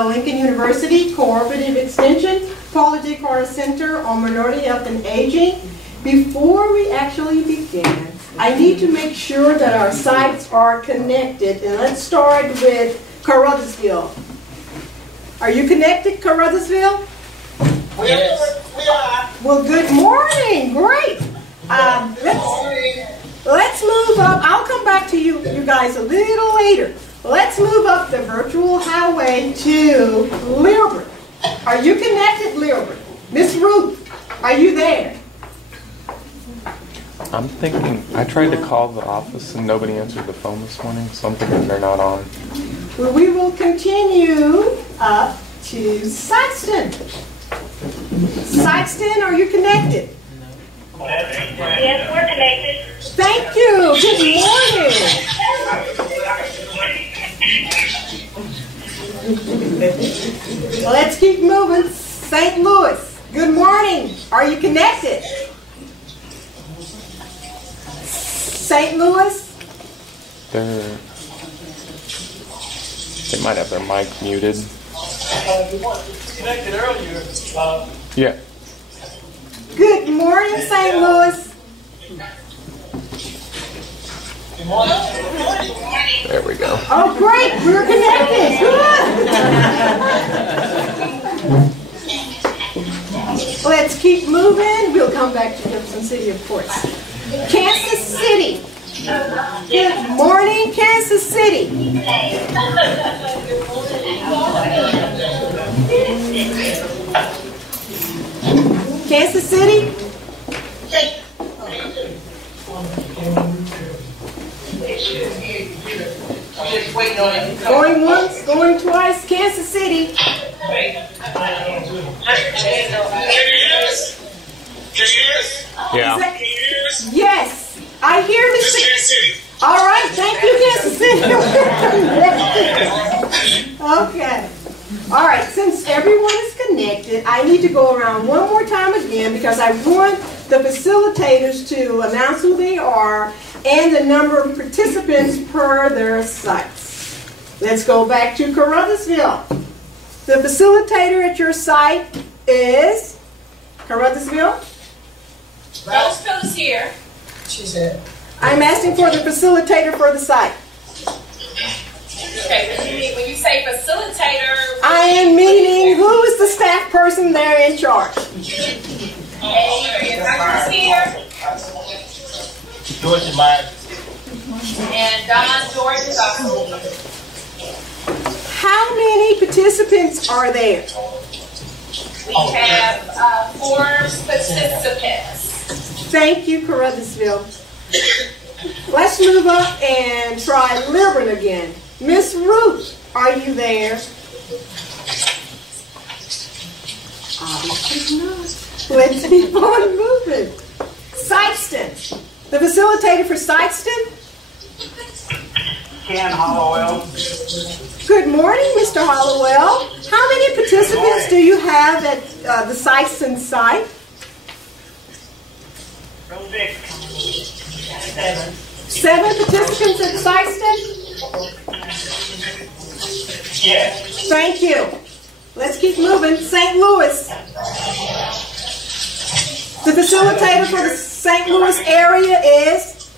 the Lincoln University Cooperative Extension, Paula J. Carter Center on Minority Health and Aging. Before we actually begin, I need to make sure that our sites are connected. And let's start with Carruthersville. Are you connected, Carruthersville? Yes, we are. Well, good morning. Great. Let's move up. I'll come back to you guys a little later. Let's move up the virtual highway to Lilburn. Are you connected, Lilburn? Miss Ruth, are you there? I'm thinking, I tried to call the office and nobody answered the phone this morning, so I'm thinking they're not on. Well, we will continue up to Sykeston. Sykeston, are you connected? Yes, we're connected. Thank you. Good morning. Let's keep moving. St. Louis. Good morning. Are you connected? St. Louis? They might have their mic muted. You weren't connected earlier. Yeah. Good morning, St. Louis. Good morning. There we go. Oh, great. We're connected. Good. Let's keep moving. We'll come back to Jefferson City, of course. Kansas City. Good morning, Kansas City. Kansas City? Going once, going twice, Kansas City. Can you hear us? Yeah. Yes, I hear This Mr. Kansas City. All right, thank you, Kansas City. Okay. All right, since everyone is connected, I need to go around one more time again because I want the facilitators to announce who they are and the number of participants per their sites. Let's go back to Carruthersville. The facilitator at your site is Carruthersville. Rose Phillips here. She said. I'm asking for the facilitator for the site. Okay, when you say facilitator, I am meaning who is the staff person there in charge? Dr. here, Georgia Myers. and Don George is also here. How many participants are there? We have 4 participants. Thank you, Carruthersville. Let's move up and try Lilburn again. Miss Ruth, are you there? Obviously not. Let's keep on moving. Sykeston. The facilitator for Sykeston? Ken Hollowell. Good morning, Mr. Hollowell. How many participants do you have at the Sykeston site? 7 participants at Sykeston? Yes. Thank you. Let's keep moving. St. Louis. The facilitator for the St. Louis area is?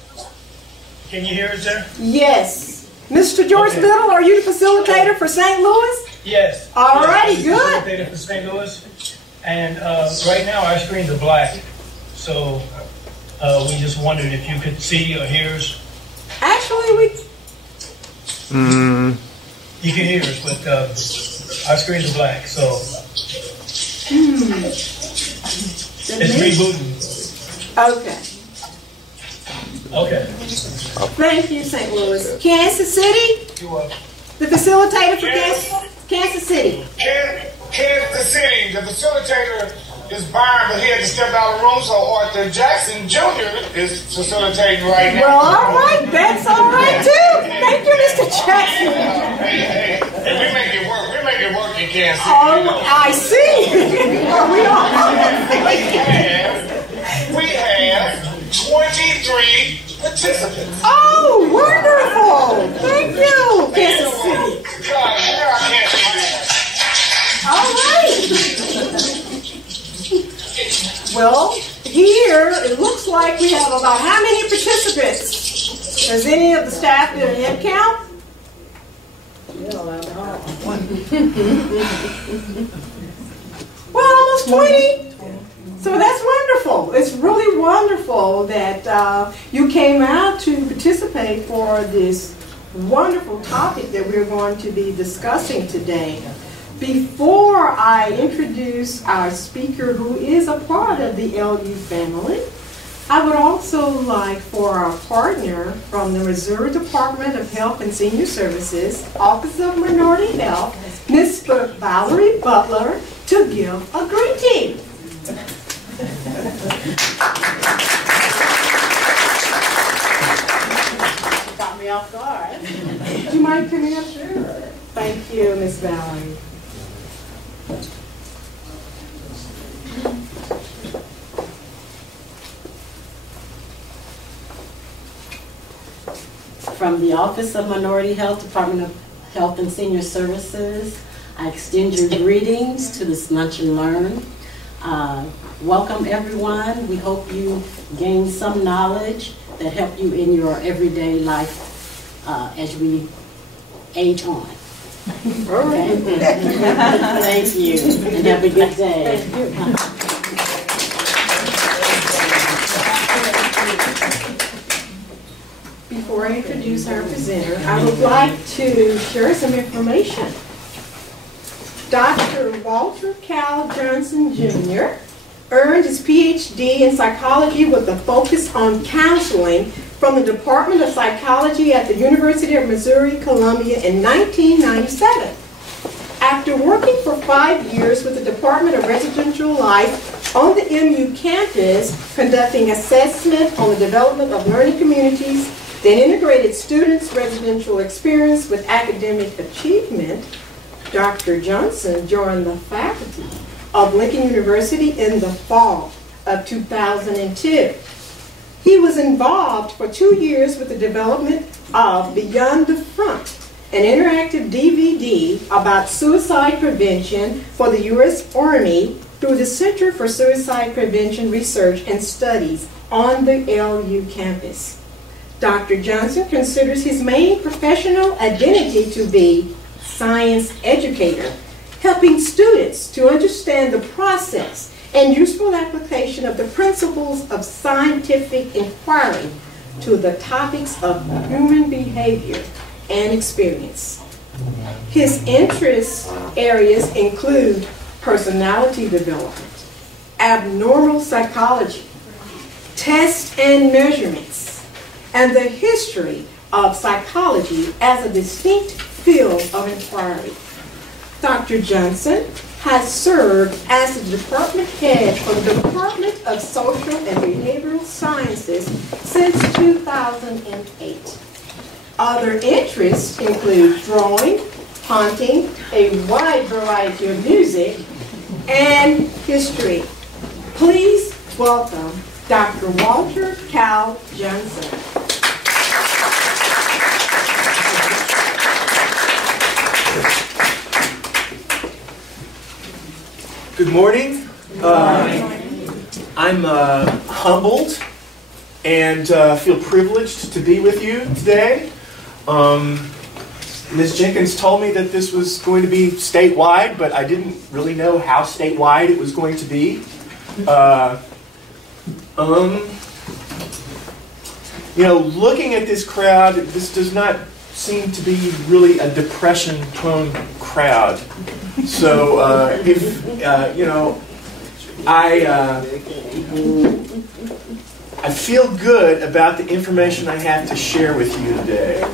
Can you hear us there? Yes. Mr. George Little, are you the facilitator for St. Louis? Yes. All righty, Yes, good. facilitator for St. Louis. And right now our screens are black. So we just wondered if you could see or hear us. Actually, we... You can hear us, but our screens are black. So it's rebooting. Okay. Okay. Thank you, St. Louis. Kansas City? The facilitator for Kansas City. Kansas City. The facilitator is Byron, but he had to step out of the room, so Arthur Jackson Jr. is facilitating right now. Well, all right. That's all right, too. Thank you, Mr. Jackson. Hey, we make it work. We make it work in Kansas City. Oh, I see. We have 23 participants. Oh, wonderful. Thank you, Kansas City. God, I can't do this. Well, here it looks like we have about how many participants? Does any of the staff do a head count? Well, almost 20. So that's wonderful. It's really wonderful that you came out to participate for this wonderful topic that we're going to be discussing today. Before I introduce our speaker, who is a part of the LU family, I would also like for our partner from the Missouri Department of Health and Senior Services, Office of Minority Health, Ms. Valerie Butler, to give a greeting. Got me off guard. Do you mind coming up? Sure. Thank you, Ms. Valerie. From the Office of Minority Health, Department of Health and Senior Services, I extend your greetings to this Lunch and Learn. Welcome everyone. We hope you gain some knowledge that help you in your everyday life as we age on. Okay? Thank you, and have a good day. Before I introduce our presenter, I would like to share some information. Dr. Walter Cal Johnson Jr. earned his PhD in psychology with a focus on counseling from the Department of Psychology at the University of Missouri-Columbia in 1997. After working for 5 years with the Department of Residential Life on the MU campus, conducting assessment on the development of learning communities, then integrated students' residential experience with academic achievement, Dr. Johnson joined the faculty of Lincoln University in the fall of 2002. He was involved for 2 years with the development of Beyond the Front, an interactive DVD about suicide prevention for the U.S. Army through the Center for Suicide Prevention Research and Studies on the LU campus. Dr. Johnson considers his main professional identity to be science educator, helping students to understand the process and useful application of the principles of scientific inquiry to the topics of human behavior and experience. His interest areas include personality development, abnormal psychology, tests and measurements, and the history of psychology as a distinct field of inquiry. Dr. Johnson has served as the department head for the Department of Social and Behavioral Sciences since 2008. Other interests include drawing, hunting, a wide variety of music, and history. Please welcome Dr. Walter Cal Johnson. Good morning. I'm humbled and feel privileged to be with you today. Ms. Jenkins told me that this was going to be statewide, but I didn't really know how statewide it was going to be. You know, looking at this crowd, this does not seem to be really a depression-prone crowd. So if you know, I feel good about the information I have to share with you today,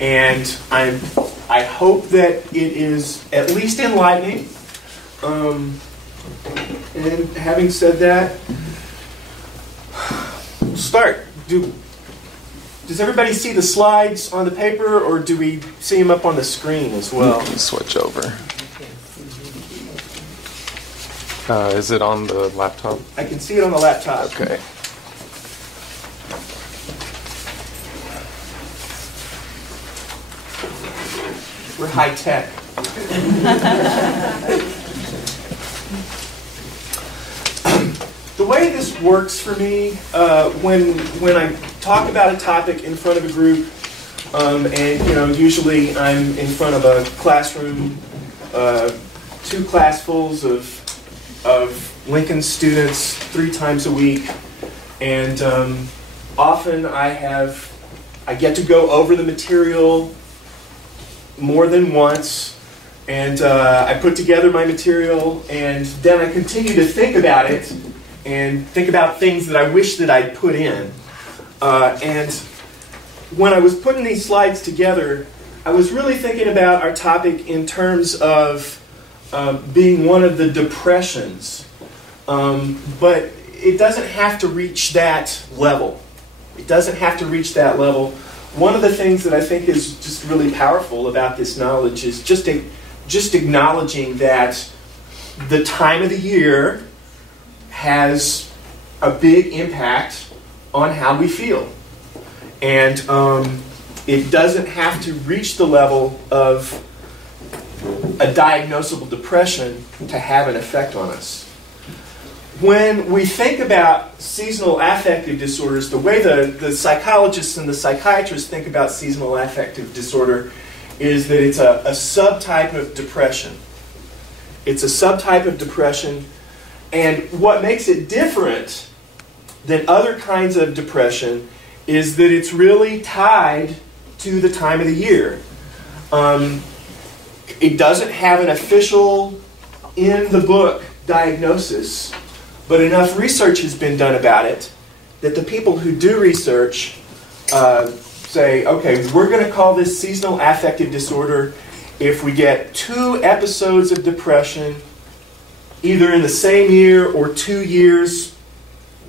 and I hope that it is at least enlightening. And having said that, we'll start. Does everybody see the slides on the paper, or do we see them up on the screen as well? You can switch over. Is it on the laptop? I can see it on the laptop. Okay. We're high tech. The the way this works for me, when I talk about a topic in front of a group, and usually I'm in front of a classroom, 2 classfuls of Lincoln students 3 times a week, and often I get to go over the material more than once, and I put together my material, and then I continue to think about it and think about things that I wish that I'd put in. And when I was putting these slides together, I was really thinking about our topic in terms of being one of the depressions. But it doesn't have to reach that level. It doesn't have to reach that level. One of the things that I think is just really powerful about this knowledge is just acknowledging that the time of the year has a big impact on how we feel. And it doesn't have to reach the level of a diagnosable depression to have an effect on us. When we think about seasonal affective disorders, the way the psychologists and the psychiatrists think about seasonal affective disorder is that it's a subtype of depression. It's a subtype of depression, and what makes it different than other kinds of depression is that it's really tied to the time of the year. It doesn't have an official, in-the-book diagnosis, but enough research has been done about it that the people who do research say, okay, we're going to call this seasonal affective disorder if we get 2 episodes of depression, either in the same year or 2 years,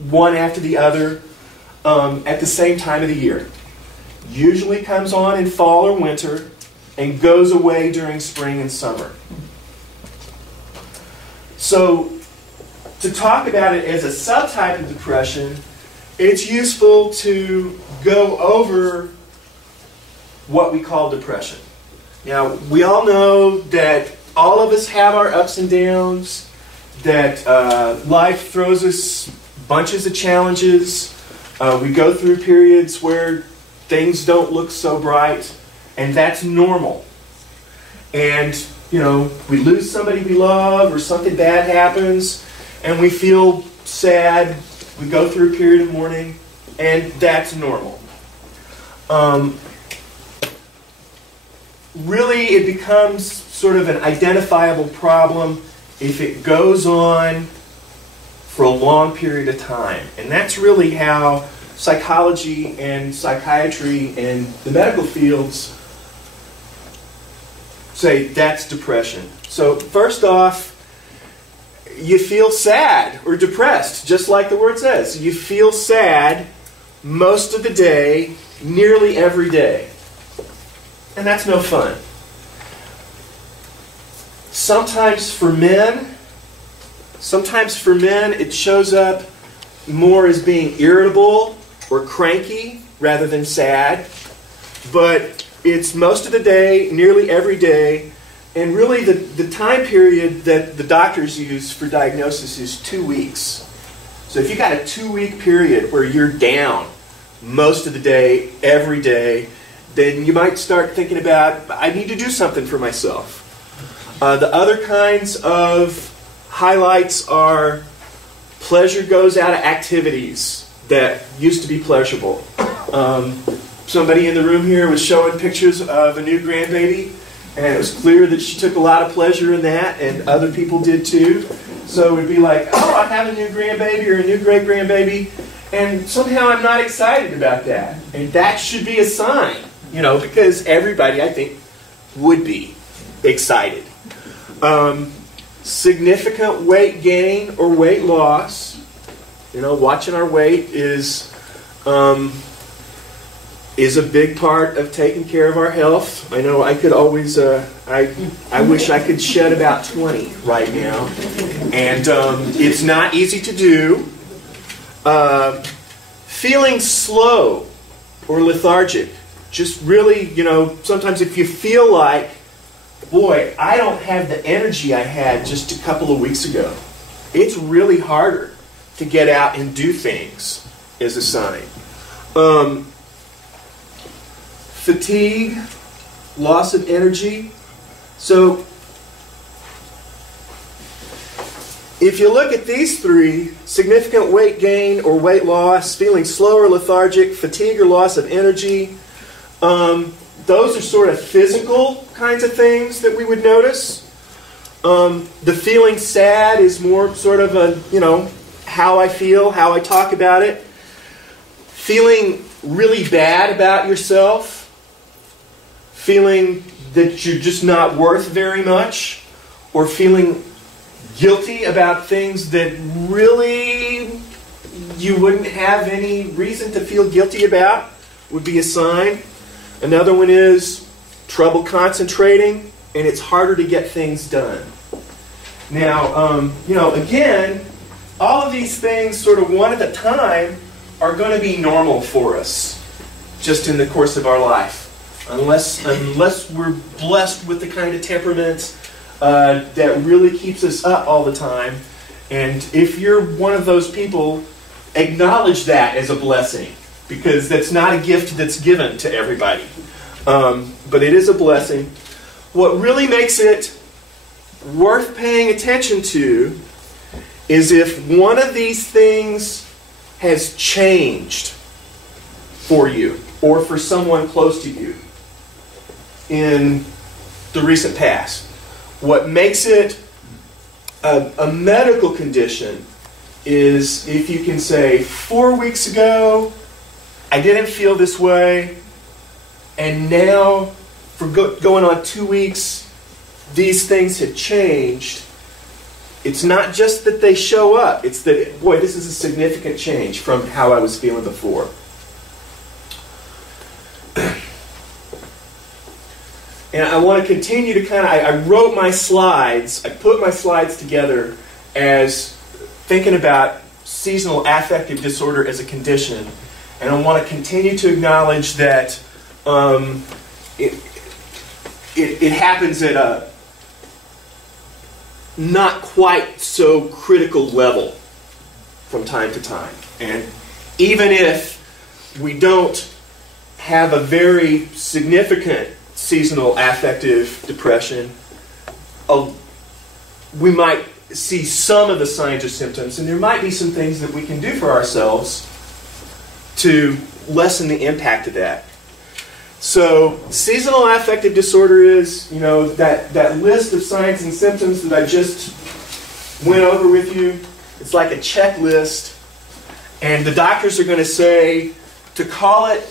one after the other, at the same time of the year. Usually comes on in fall or winter and goes away during spring and summer. So, to talk about it as a subtype of depression, it's useful to go over what we call depression. Now, we all know that all of us have our ups and downs, that life throws us bunches of challenges. We go through periods where things don't look so bright, and that's normal. And, we lose somebody we love, or something bad happens, and we feel sad. We go through a period of mourning, and that's normal. Really, it becomes sort of an identifiable problem if it goes on for a long period of time. And that's really how psychology and psychiatry and the medical fields say that's depression. So first off, you feel sad or depressed, just like the word says. You feel sad most of the day, nearly every day. And that's no fun. Sometimes for men, it shows up more as being irritable or cranky rather than sad. But it's most of the day, nearly every day. And really the time period that the doctors use for diagnosis is 2 weeks. So if you got a 2-week period where you're down most of the day, every day, then you might start thinking about, I need to do something for myself. The other kinds of highlights are pleasure goes out of activities that used to be pleasurable. Somebody in the room here was showing pictures of a new grandbaby, and it was clear that she took a lot of pleasure in that, and other people did too. So it'd be like, oh, I have a new grandbaby or a new great-grandbaby, and somehow I'm not excited about that. And that should be a sign, because everybody, I think, would be excited. Significant weight gain or weight loss. Watching our weight is a big part of taking care of our health. I know I could always, I wish I could shed about 20 right now. And it's not easy to do. Feeling slow or lethargic. Just really, sometimes if you feel like, boy, I don't have the energy I had just a couple of weeks ago. It's really harder to get out and do things is a sign. Fatigue, loss of energy. So if you look at these three, significant weight gain or weight loss, feeling slow or lethargic, fatigue or loss of energy, those are sort of physical kinds of things that we would notice. The feeling sad is more sort of a, how I feel, how I talk about it. Feeling really bad about yourself. Feeling that you're just not worth very much. Or feeling guilty about things that really you wouldn't have any reason to feel guilty about would be a sign. Another one is trouble concentrating, and it's harder to get things done. Now, again, all of these things sort of one at a time are going to be normal for us just in the course of our life. Unless we're blessed with the kind of temperament that really keeps us up all the time. And if you're one of those people, acknowledge that as a blessing, because that's not a gift that's given to everybody. But it is a blessing. What really makes it worth paying attention to is if one of these things has changed for you or for someone close to you in the recent past. What makes it a medical condition is if you can say, 4 weeks ago, I didn't feel this way, and now, for going on 2 weeks, these things have changed. It's not just that they show up, it's that, boy, this is a significant change from how I was feeling before. And I want to continue to I wrote my slides, I put my slides together as thinking about seasonal affective disorder as a condition. And I want to continue to acknowledge that it happens at a not quite so critical level from time to time. And even if we don't have a very significant seasonal affective depression, we might see some of the signs or symptoms, and there might be some things that we can do for ourselves to lessen the impact of that. So, seasonal affective disorder is, that list of signs and symptoms that I just went over with you. It's like a checklist, and the doctors are going to say to call it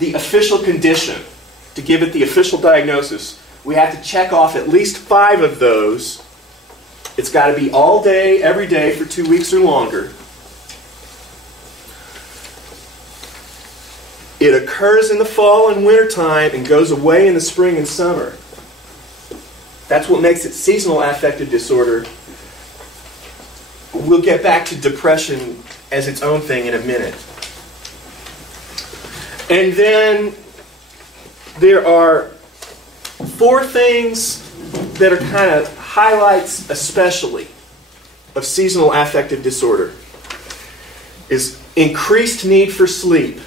the official condition, to give it the official diagnosis. We have to check off at least 5 of those. It's got to be all day, every day for 2 weeks or longer. It occurs in the fall and winter time and goes away in the spring and summer. That's what makes it seasonal affective disorder. We'll get back to depression as its own thing in a minute. And then there are 4 things that are kind of highlights especially of seasonal affective disorder. Is increased need for sleep.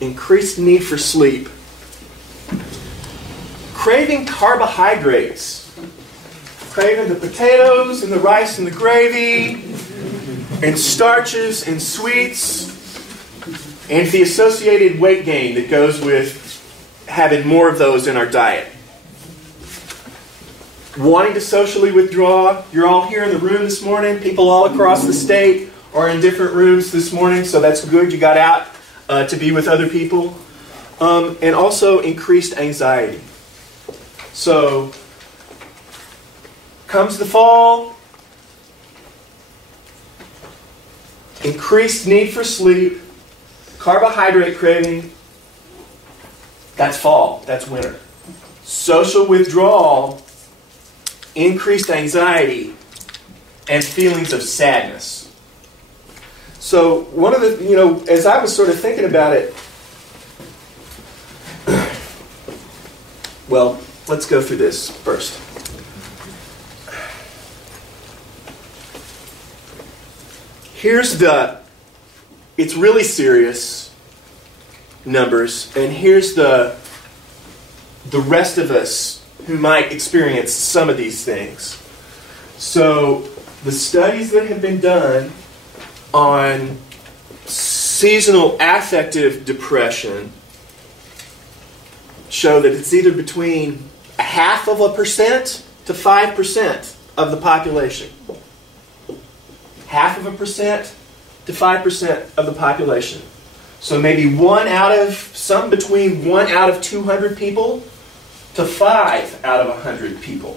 Increased need for sleep. Craving carbohydrates. Craving the potatoes and the rice and the gravy and starches and sweets and the associated weight gain that goes with having more of those in our diet. Wanting to socially withdraw. You're all here in the room this morning. People all across the state are in different rooms this morning, so that's good. You got out to be with other people. And also increased anxiety. So, comes the fall, increased need for sleep, carbohydrate craving, that's fall, that's winter. Social withdrawal, increased anxiety, and feelings of sadness. So one of the, as I was sort of thinking about it, well, let's go through this first. it's really serious numbers, and here's the rest of us who might experience some of these things. So the studies that have been done on seasonal affective depression show that it's either between 0.5% to 5% of the population. 0.5% to 5% of the population. So maybe some between 1 out of 200 people to 5 out of 100 people.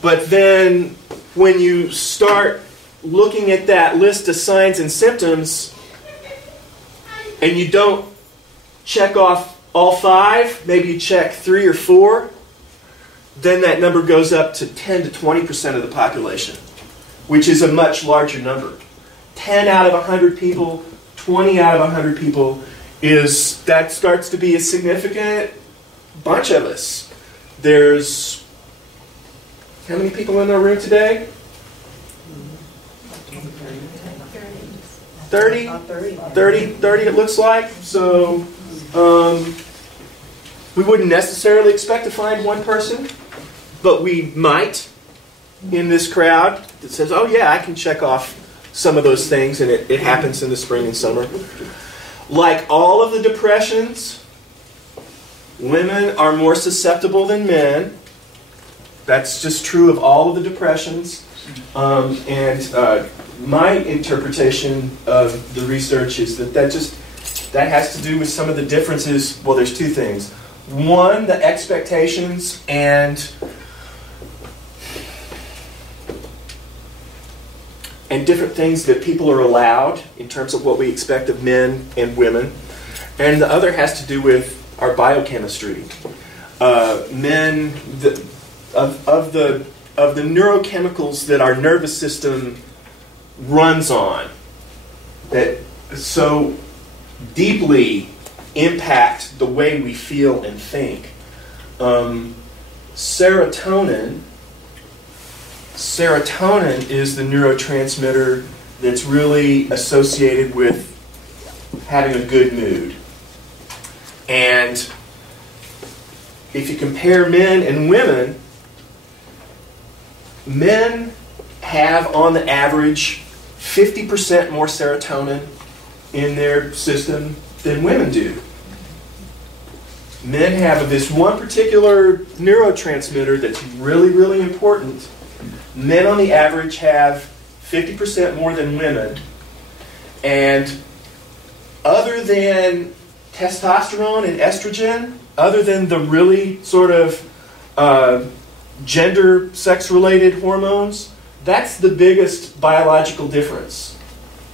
But then when you start looking at that list of signs and symptoms and you don't check off all 5, maybe you check 3 or 4, then that number goes up to 10 to 20% of the population, which is a much larger number. 10 out of 100 people, 20 out of 100 people, that starts to be a significant bunch of us. There's, how many people in our room today? 30 it looks like. So we wouldn't necessarily expect to find one person, but we might in this crowd that says, oh yeah, I can check off some of those things, and it happens in the spring and summer. Like all of the depressions, women are more susceptible than men. That's just true of all of the depressions. My interpretation of the research is that has to do with some of the differences. Well, there's 2 things. One, the expectations and different things that people are allowed in terms of what we expect of men and women. And the other has to do with our biochemistry. Men, of the neurochemicals that our nervous system runs on, that so deeply impact the way we feel and think. Serotonin is the neurotransmitter that's really associated with having a good mood. And if you compare men and women, men have, on the average, 50% more serotonin in their system than women do. Men have this one particular neurotransmitter that's really, really important. Men, on the average, have 50% more than women. And other than testosterone and estrogen, other than the really sort of gender, sex-related hormones, that's the biggest biological difference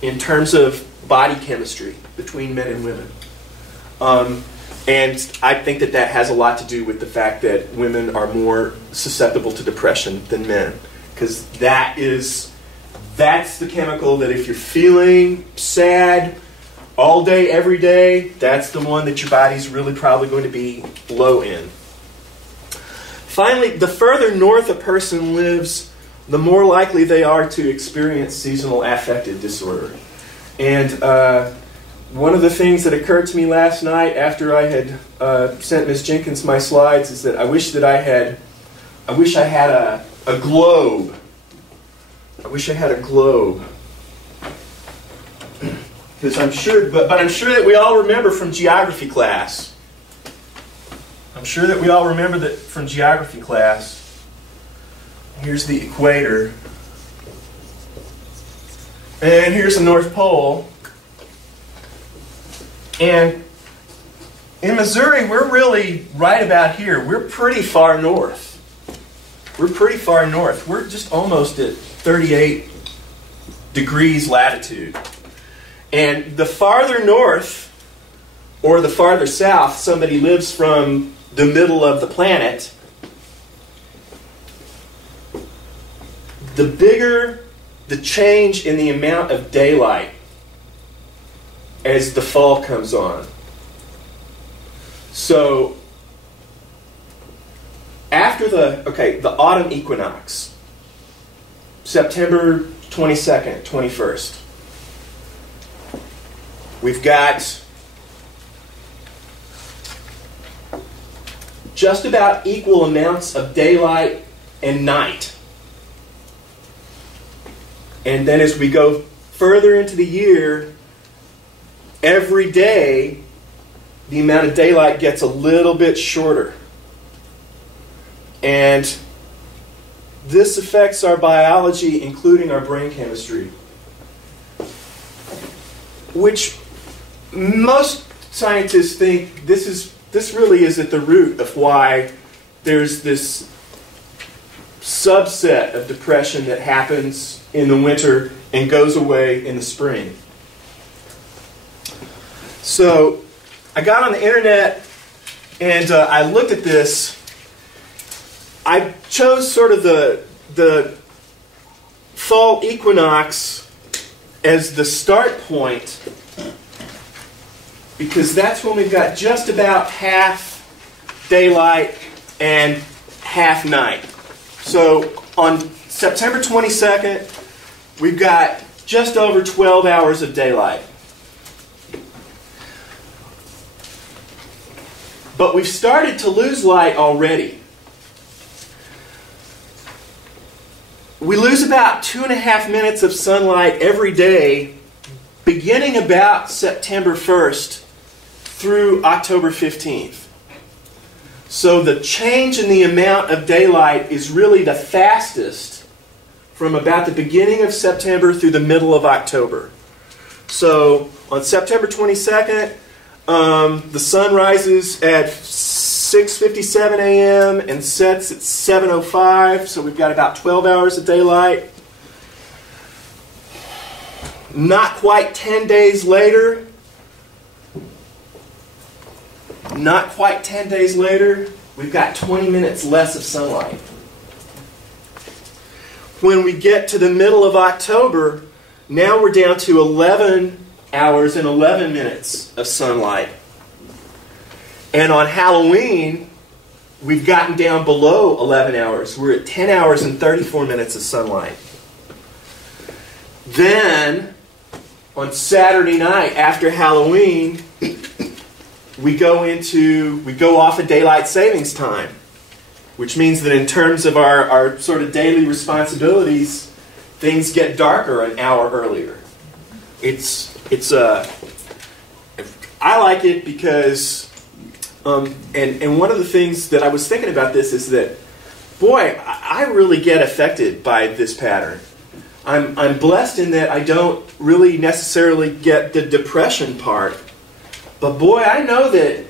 in terms of body chemistry between men and women. And I think that has a lot to do with the fact that women are more susceptible to depression than men. Because that's the chemical that if you're feeling sad all day, every day, that's the one that your body's really probably going to be low in. Finally, the further north a person lives, the more likely they are to experience seasonal affective disorder. And one of the things that occurred to me last night after I had sent Ms. Jenkins my slides is that I wish I had a globe. I wish I had a globe. Because I'm sure that we all remember from geography class. Here's the equator. And here's the North Pole. And in Missouri, we're really right about here. We're pretty far north. We're just almost at 38 degrees latitude. And the farther north or the farther south somebody lives from the middle of the planet, the bigger the change in the amount of daylight as the fall comes on. So after the autumn equinox, September 22nd, 21st. We've got just about equal amounts of daylight and night. And then as we go further into the year, every day the amount of daylight gets a little bit shorter. And this affects our biology, including our brain chemistry, which most scientists think this really is at the root of why there's this subset of depression that happens in the winter and goes away in the spring. So I got on the internet and I looked at this. I chose sort of the fall equinox as the start point because that's when we've got just about half daylight and half night. So on September 22nd, we've got just over 12 hours of daylight. But we've started to lose light already. We lose about 2.5 minutes of sunlight every day, beginning about September 1st through October 15th. So the change in the amount of daylight is really the fastest from about the beginning of September through the middle of October. So on September 22nd, the sun rises at 6:57 a.m. and sets at 7:05, so we've got about 12 hours of daylight. Not quite 10 days later, we've got 20 minutes less of sunlight. When we get to the middle of October, now we're down to 11 hours and 11 minutes of sunlight. And on Halloween, we've gotten down below 11 hours. We're at 10 hours and 34 minutes of sunlight. Then, on Saturday night after Halloween, we go off of daylight savings time, which means that in terms of our sort of daily responsibilities, things get darker an hour earlier. I like it because, and one of the things that I was thinking about this is that, boy, I really get affected by this pattern. I'm blessed in that I don't really necessarily get the depression part, but boy, I know that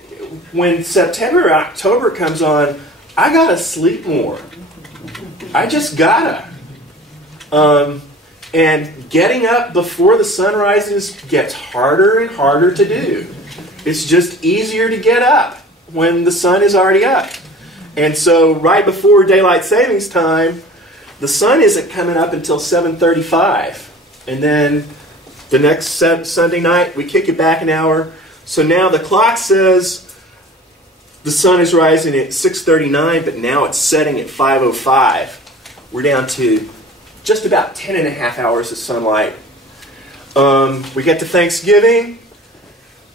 when September or October comes on, I gotta sleep more. I just gotta. And getting up before the sun rises gets harder and harder to do. It's just easier to get up when the sun is already up. And so right before daylight savings time, the sun isn't coming up until 7:35. And then the next Sunday night, we kick it back an hour. So now the clock says the sun is rising at 6:39, but now it's setting at 5:05. We're down to just about 10.5 hours of sunlight. We get to Thanksgiving.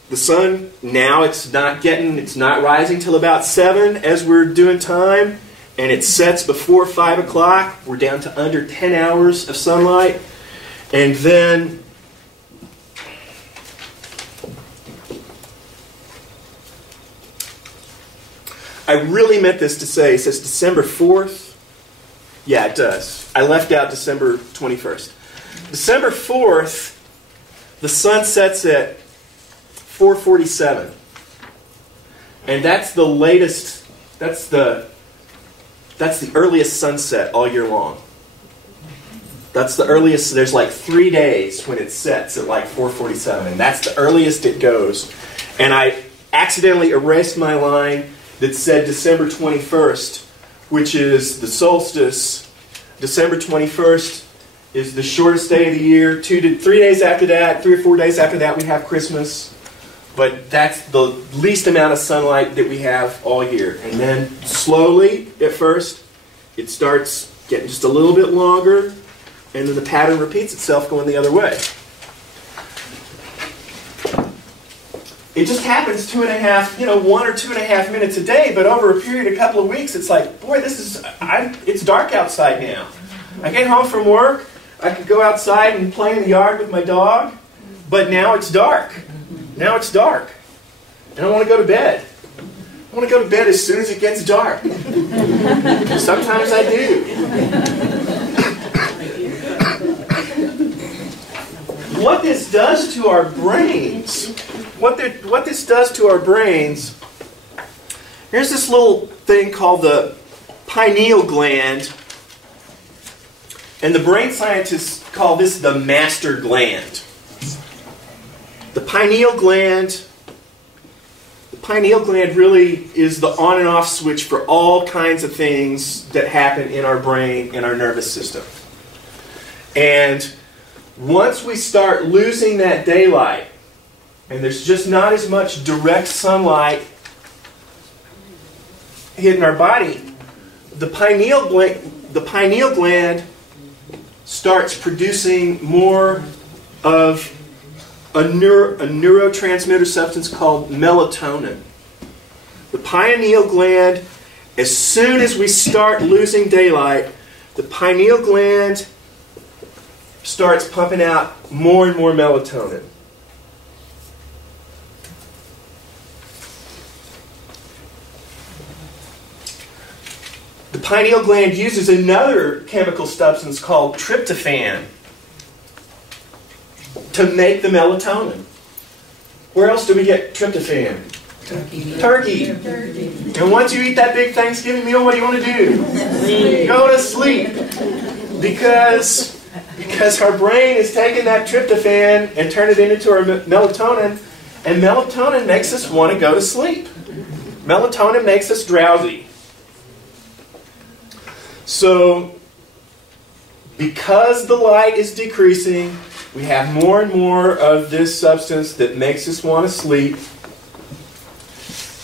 The sun, now it's not rising till about 7 as we're doing time, and it sets before 5 o'clock. We're down to under 10 hours of sunlight. And then I really meant this to say, it says December 4th. Yeah, it does. I left out December 21st. December 4th, the sun sets at 4:47. And that's the latest, that's the earliest sunset all year long. That's the earliest, there's like 3 days when it sets at like 4:47, and that's the earliest it goes. And I accidentally erased my line that said December 21st, which is the solstice. December 21st is the shortest day of the year. 3 days after that, 3 or 4 days after that, we have Christmas. But that's the least amount of sunlight that we have all year. And then slowly, at first, it starts getting just a little bit longer. and then the pattern repeats itself going the other way. It just happens 1 or 2.5 minutes a day, but over a period of a couple of weeks, it's like, boy, it's dark outside now. I get home from work, I could go outside and play in the yard with my dog, but now it's dark. Now it's dark. And I want to go to bed. I want to go to bed as soon as it gets dark. Sometimes I do. What this does to our brains, what this does to our brains, here's this little thing called the pineal gland, and the brain scientists call this the master gland. The pineal gland really is the on and off switch for all kinds of things that happen in our brain and our nervous system. And once we start losing that daylight, and there's just not as much direct sunlight hitting our body, the pineal gland starts producing more of a neurotransmitter substance called melatonin. The pineal gland, as soon as we start losing daylight, the pineal gland starts pumping out more and more melatonin. The pineal gland uses another chemical substance called tryptophan to make the melatonin. Where else do we get tryptophan? Turkey. And once you eat that big Thanksgiving meal, what do you want to do? Go to sleep. Because our brain is taking that tryptophan and turning it into our melatonin, and melatonin makes us want to go to sleep. Melatonin makes us drowsy. So, because the light is decreasing, we have more and more of this substance that makes us want to sleep.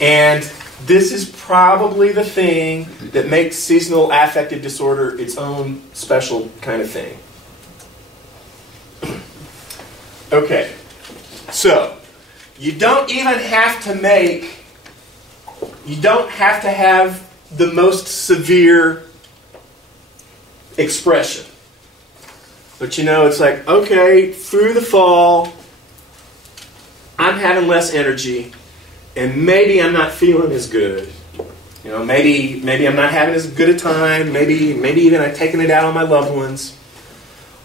And this is probably the thing that makes seasonal affective disorder its own special kind of thing. Okay, so you don't have to have the most severe expression. But it's like, okay, through the fall, I'm having less energy, and maybe I'm not feeling as good. Maybe I'm not having as good a time, maybe even I'm taking it out on my loved ones.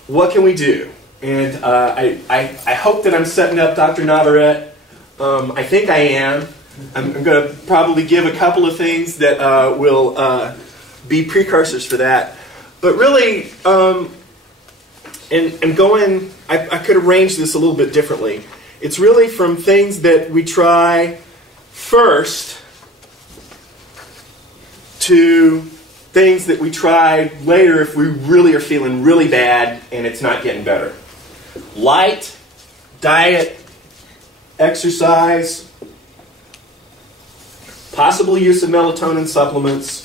What can we do? And I hope that I'm setting up Dr. Navarrete. I think I am. I'm going to probably give a couple of things that will be precursors for that. But really, I could arrange this a little bit differently. It's really from things that we try first to things that we try later if we really are feeling really bad and it's not getting better. Light, diet, exercise, possible use of melatonin supplements,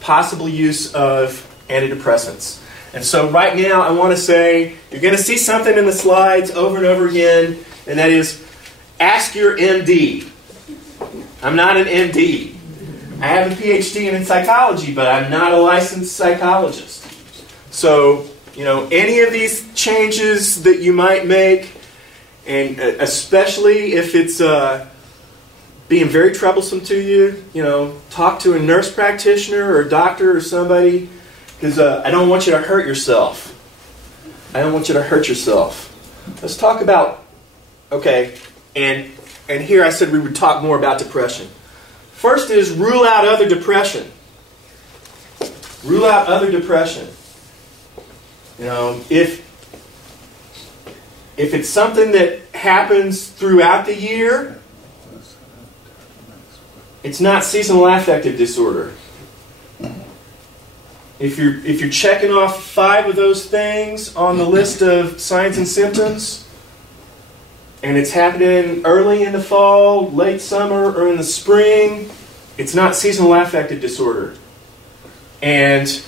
possible use of antidepressants. And so right now I want to say, you're going to see something in the slides over and over again, and that is, ask your MD. I'm not an MD. I have a PhD in psychology, but I'm not a licensed psychologist. So, any of these changes that you might make, and especially if it's being very troublesome to you, talk to a nurse practitioner or a doctor or somebody, because I don't want you to hurt yourself. I don't want you to hurt yourself. Let's talk about, okay, and here I said we would talk more about depression. First is rule out other depression. Rule out other depression. If it's something that happens throughout the year, it's not seasonal affective disorder. If you're checking off 5 of those things on the list of signs and symptoms, and it's happening early in the fall, late summer, or in the spring, it's not seasonal affective disorder. And,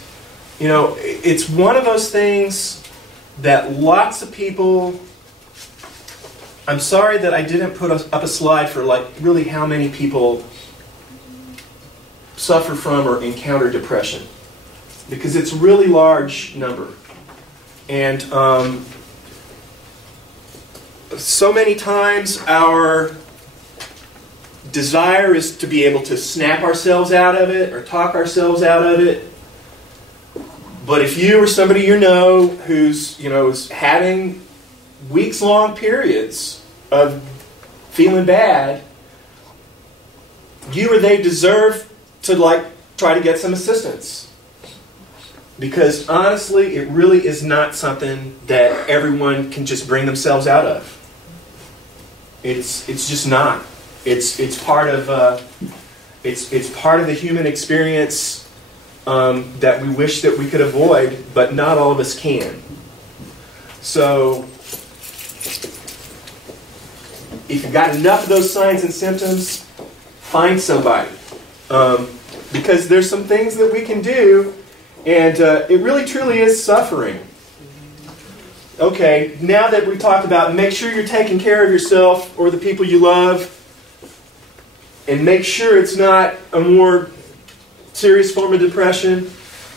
it's one of those things that lots of people, I'm sorry that I didn't put up a slide for like really how many people suffer from or encounter depression, because it's a really large number. And so many times our desire is to be able to snap ourselves out of it or talk ourselves out of it. But if you or somebody you know who's is having weeks-long periods of feeling bad, you or they deserve to try to get some assistance. Because honestly, it really is not something that everyone can just bring themselves out of. It's just not. It's part of the human experience that we wish that we could avoid, but not all of us can. So, if you've got enough of those signs and symptoms, find somebody. Because there's some things that we can do, and it really truly is suffering. Okay, now that we've talked about make sure you're taking care of yourself or the people you love, and make sure it's not a more serious form of depression.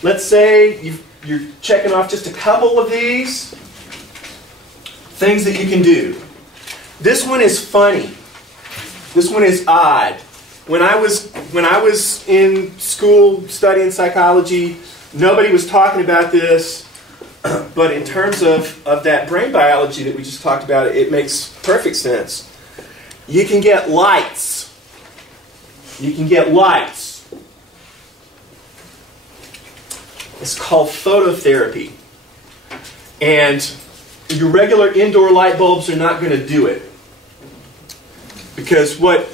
Let's say you're checking off just a couple of these things that you can do. This one is funny. This one is odd. When I was in school studying psychology, nobody was talking about this, but in terms of that brain biology that we just talked about, it makes perfect sense. You can get lights. You can get lights. It's called phototherapy. And your regular indoor light bulbs are not going to do it. Because what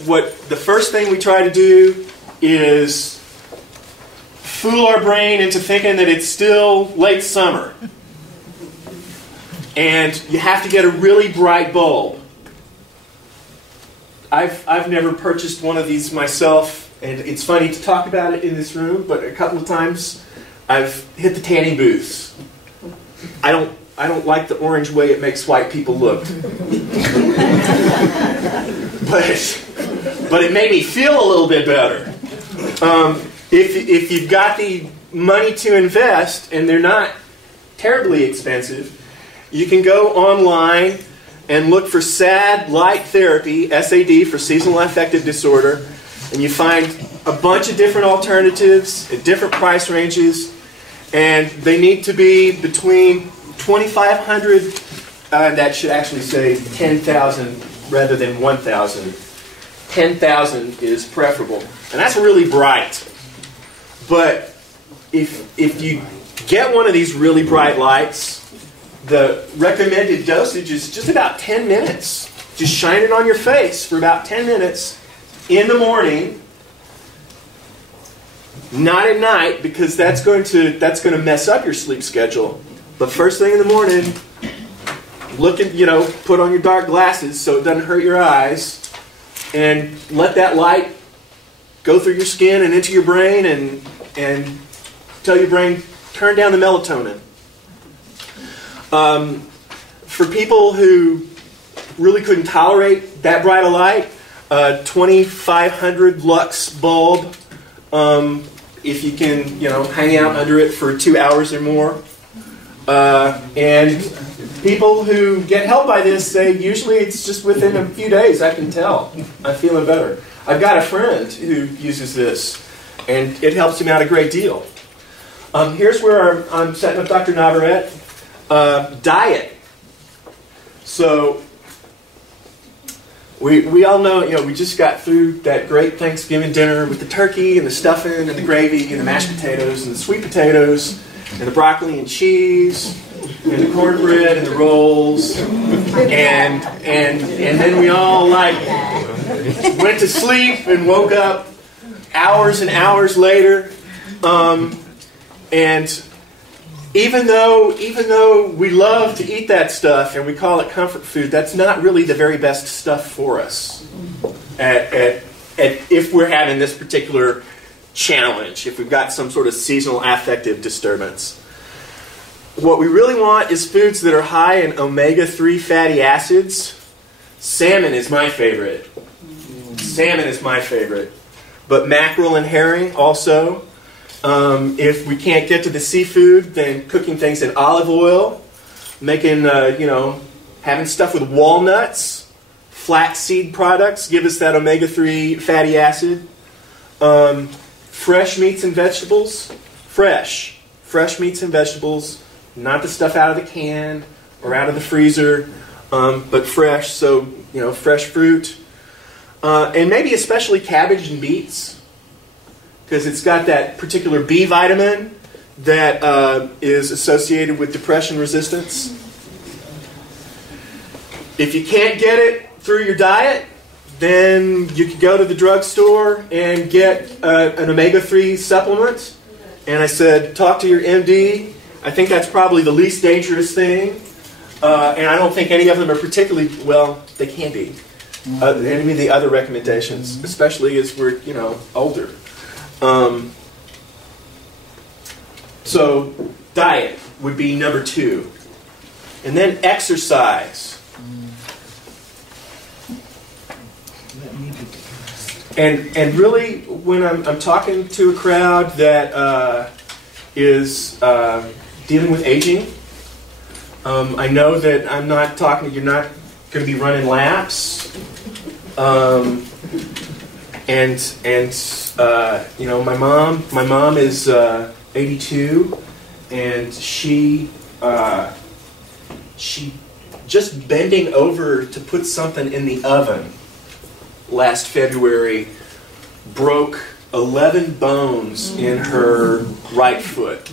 the first thing we try to do is fool our brain into thinking that it's still late summer. And you have to get a really bright bulb. I've never purchased one of these myself, and it's funny to talk about it in this room, but a couple of times I've hit the tanning booths. I don't like the orange way it makes white people look. But it made me feel a little bit better. If you've got the money to invest, and they're not terribly expensive, you can go online and look for SAD light therapy, SAD for seasonal affective disorder, and you find a bunch of different alternatives at different price ranges, and they need to be between $2,500, that should actually say $10,000 rather than $1,000. $10,000 is preferable, and that's really bright. But if you get one of these really bright lights, the recommended dosage is just about 10 minutes. Just shine it on your face for about 10 minutes in the morning, not at night, because that's going to mess up your sleep schedule. But first thing in the morning, put on your dark glasses so it doesn't hurt your eyes, and let that light go through your skin and into your brain, and tell your brain, turn down the melatonin. For people who really couldn't tolerate that bright a light, 2,500 lux bulb, if you can, hang out under it for 2 hours or more. And people who get help by this say usually it's just within a few days I can tell I'm feeling better. I've got a friend who uses this, and it helps him out a great deal. Here's where I'm setting up Dr. Navarrete. Diet. So we all know, we just got through that great Thanksgiving dinner with the turkey and the stuffing and the gravy and the mashed potatoes and the sweet potatoes and the broccoli and cheese and the cornbread and the rolls, and then we all went to sleep and woke up hours and hours later, and even though we love to eat that stuff and we call it comfort food, that's not really the very best stuff for us. If we're having this particular challenge, if we've got some sort of seasonal affective disturbance. what we really want is foods that are high in omega-3 fatty acids. Salmon is my favorite. Salmon is my favorite. But mackerel and herring also. If we can't get to the seafood, then cooking things in olive oil, making, having stuff with walnuts, flaxseed products give us that omega-3 fatty acid. Fresh meats and vegetables. Fresh meats and vegetables, not the stuff out of the can or out of the freezer, but fresh. So, fresh fruit. And maybe especially cabbage and beets, because it's got that particular B vitamin that is associated with depression resistance. If you can't get it through your diet, then you can go to the drugstore and get an omega-3 supplement. And I said, talk to your MD. I think that's probably the least dangerous thing. And I don't think any of them are particularly, well, they can be. Any of the other recommendations, especially as we're, older. So diet would be number 2. And then exercise. And really, when I'm talking to a crowd that is dealing with aging, I know that you're not going to be running laps. My mom is 82, and she just bending over to put something in the oven last February broke 11 bones in her right foot.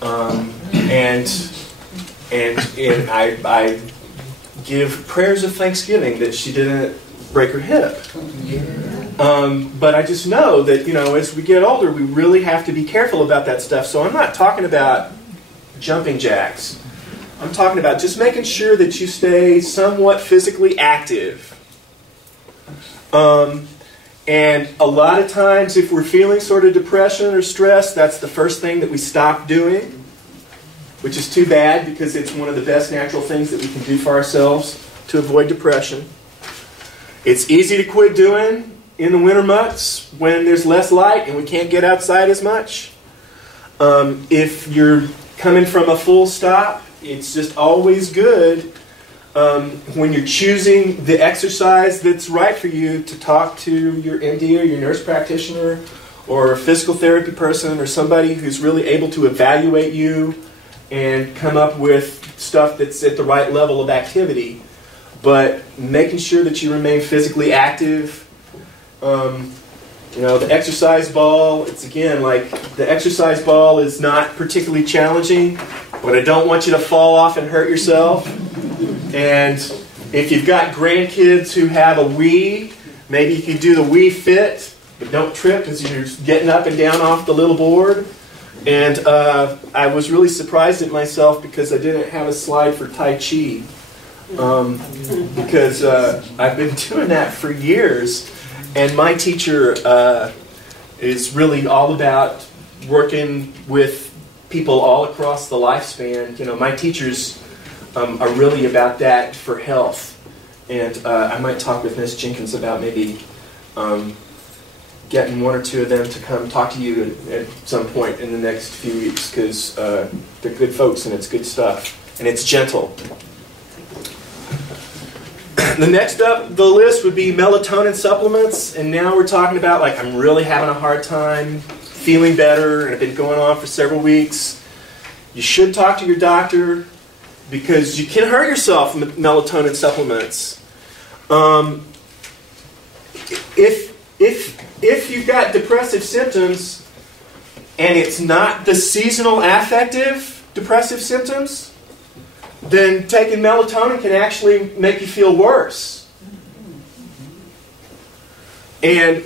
And I give prayers of thanksgiving that she didn't break her hip. But I just know that, as we get older, we really have to be careful about that stuff. So I'm not talking about jumping jacks. I'm talking about just making sure that you stay somewhat physically active. And a lot of times, if we're feeling sort of depression or stress, that's the first thing that we stop doing, which is too bad because it's one of the best natural things that we can do for ourselves to avoid depression. It's easy to quit doing in the winter months when there's less light and we can't get outside as much. If you're coming from a full stop, it's just always good when you're choosing the exercise that's right for you to talk to your MD or your nurse practitioner or a physical therapy person or somebody who's really able to evaluate you and come up with stuff that's at the right level of activity. But making sure that you remain physically active. The exercise ball, it's again like the exercise ball is not particularly challenging, but I don't want you to fall off and hurt yourself. And if you've got grandkids who have a Wii, maybe you can do the Wii Fit, but don't trip because you're getting up and down off the little board. And I was really surprised at myself because I didn't have a slide for Tai Chi. Because I've been doing that for years, and my teacher is really all about working with people all across the lifespan. My teachers are really about that for health, and I might talk with Miss Jenkins about maybe getting one or two of them to come talk to you at some point in the next few weeks, because they're good folks and it's good stuff, and it's gentle. The next up the list would be melatonin supplements, and now we're talking about I'm really having a hard time feeling better, and it's been going on for several weeks. You should talk to your doctor because you can hurt yourself with melatonin supplements. If you've got depressive symptoms and it's not the seasonal affective depressive symptoms, then taking melatonin can actually make you feel worse. And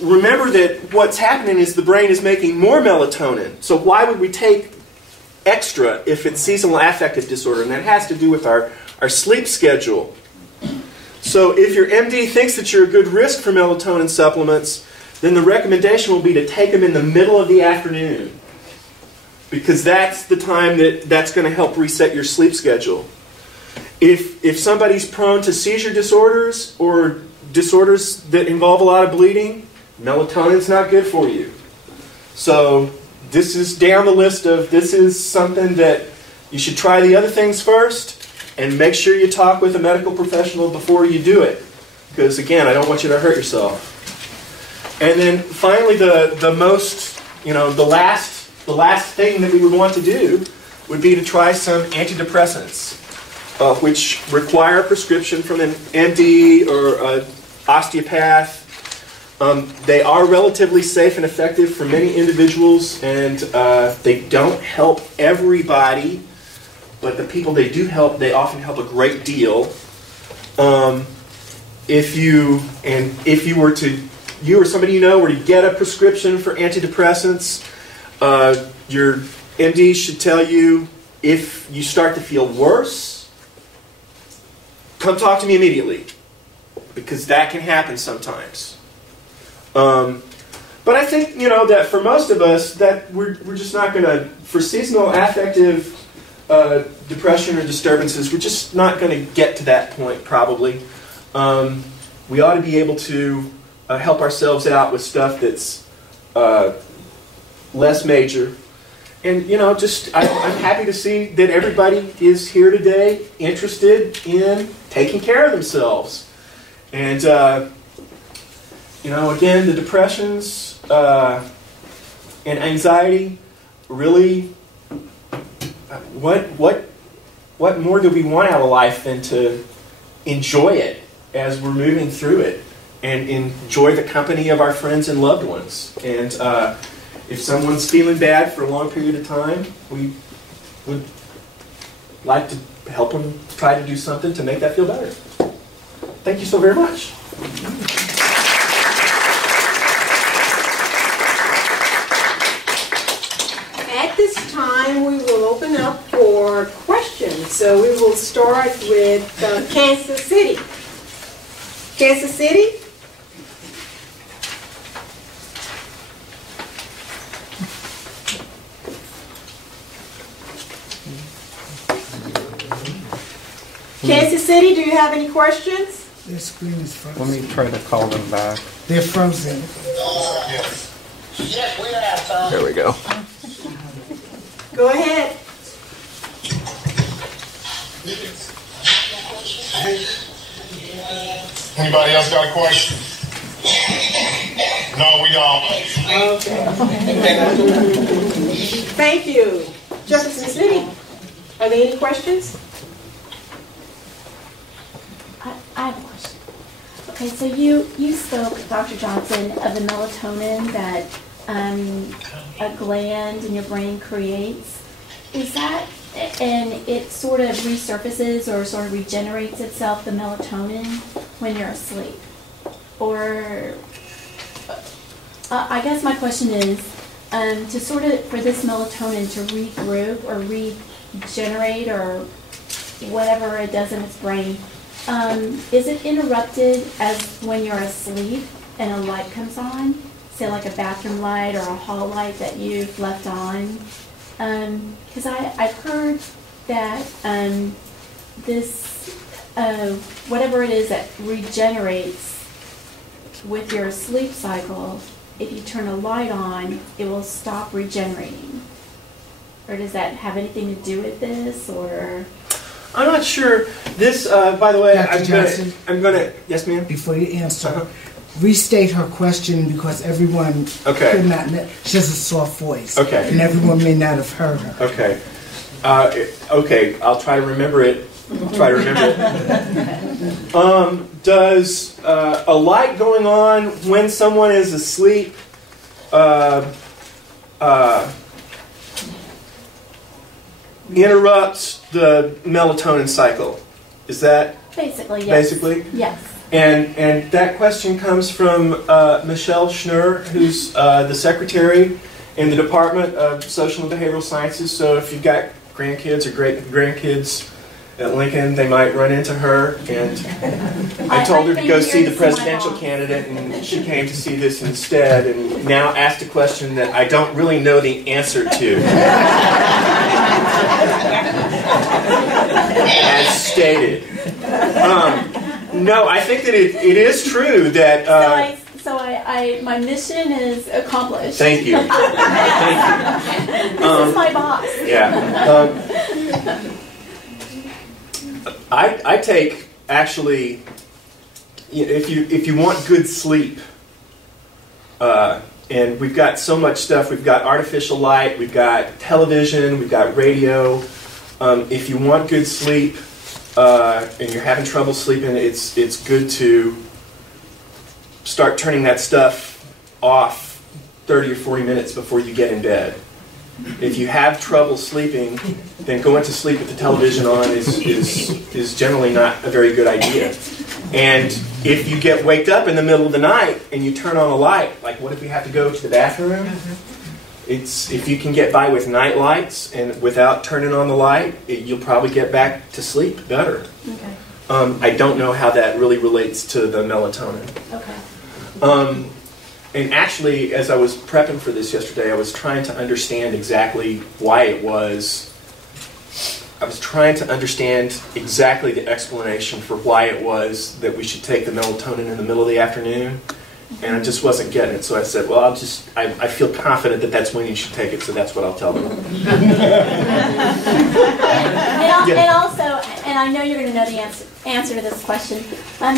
remember that what's happening is the brain is making more melatonin. So why would we take extra if it's seasonal affective disorder? And that has to do with our sleep schedule. So if your MD thinks that you're a good risk for melatonin supplements, then the recommendation will be to take them in the middle of the afternoon. because that's the time that's going to help reset your sleep schedule. If somebody's prone to seizure disorders or disorders that involve a lot of bleeding, melatonin's not good for you. So this is down the list of, this is something that you should try the other things first, and make sure you talk with a medical professional before you do it. Because again, I don't want you to hurt yourself. And then finally, the last thing that we would want to do would be to try some antidepressants, which require a prescription from an MD or an osteopath. They are relatively safe and effective for many individuals, and they don't help everybody, but the people they do help, they often help a great deal. If you or somebody you know were to get a prescription for antidepressants, your MD should tell you, if you start to feel worse, come talk to me immediately, because that can happen sometimes. But I think, that for most of us, that we're just not going to, for seasonal affective depression or disturbances, we're just not going to get to that point probably. We ought to be able to help ourselves out with stuff that's less major. And, I'm happy to see that everybody is here today interested in taking care of themselves. And, again, the depressions and anxiety, really, what more do we want out of life than to enjoy it as we're moving through it and enjoy the company of our friends and loved ones. And if someone's feeling bad for a long period of time, we would like to help them try to do something to make that feel better. Thank you so very much. At this time, we will open up for questions. So we will start with Kansas City. Kansas City? Kansas City, do you have any questions? Their screen is frozen. Let me try to call them back. They're frozen. Yes, we have time. There we go. Go ahead. Anybody else got a question? No, we don't. Okay. Thank you. Jefferson City, are there any questions? I have a question. Okay, so you spoke, Dr. Johnson, of the melatonin that a gland in your brain creates. Is that, and it sort of resurfaces or sort of regenerates itself, the melatonin, when you're asleep? Or, I guess my question is, to sort of, for this melatonin to regroup or regenerate or whatever it does in its brain, is it interrupted as when you're asleep and a light comes on? Say like a bathroom light or a hall light that you've left on? Because I've heard that this, whatever it is that regenerates with your sleep cycle, if you turn a light on, it will stop regenerating. Or does that have anything to do with this, or? I'm not sure. This, by the way, I'm gonna. Yes, ma'am. Before you answer, restate her question because everyone could not. She has a soft voice. Okay. And everyone may not have heard her. Okay. Okay. I'll try to remember it. Does a light going on when someone is asleep interrupts the melatonin cycle? Is that basically? Yes. Basically, yes. And that question comes from Michelle Schnur, who's the secretary in the Department of Social and Behavioral Sciences. So if you've got grandkids or great grandkids at Lincoln, they might run into her, and I told her to go see the presidential candidate, and she came to see this instead, and now asked a question that I don't really know the answer to. As stated. No, I think that it is true that... my mission is accomplished. Thank you. Thank you. This is my boss. Yeah. I take, actually, if you want good sleep, and we've got so much stuff, we've got artificial light, we've got television, we've got radio. If you want good sleep, and you're having trouble sleeping, it's good to start turning that stuff off 30 or 40 minutes before you get in bed. If you have trouble sleeping, then going to sleep with the television on is generally not a very good idea. And if you get waked up in the middle of the night and you turn on a light, like what if we have to go to the bathroom? If you can get by with night lights and without turning on the light, you'll probably get back to sleep better. Okay. I don't know how that really relates to the melatonin. Okay. And actually, as I was prepping for this yesterday, I was trying to understand exactly why it was. I was trying to understand exactly the explanation for why it was that we should take the melatonin in the middle of the afternoon. And I just wasn't getting it. So I said, well, I feel confident that that's when you should take it, so that's what I'll tell them. And also, and I know you're going to know the answer to this question,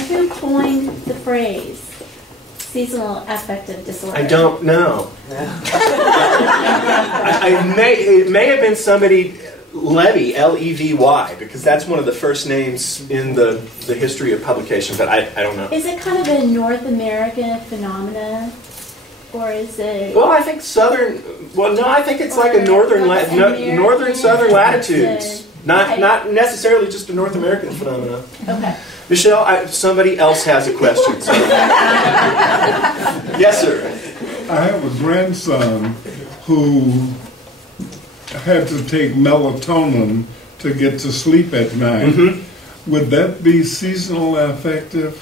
who coined the phrase seasonal affective disorder? I don't know. It may have been somebody, Levy, L-E-V-Y, because that's one of the first names in the history of publication, but I don't know. Is it kind of a North American phenomena, or is it... Well, I think I think it's like a northern southern latitudes. Not necessarily just a North American phenomenon. Okay. Michelle, somebody else has a question. So. Yes, sir. I have a grandson who had to take melatonin to get to sleep at night. Mm-hmm. Would that be seasonal affective?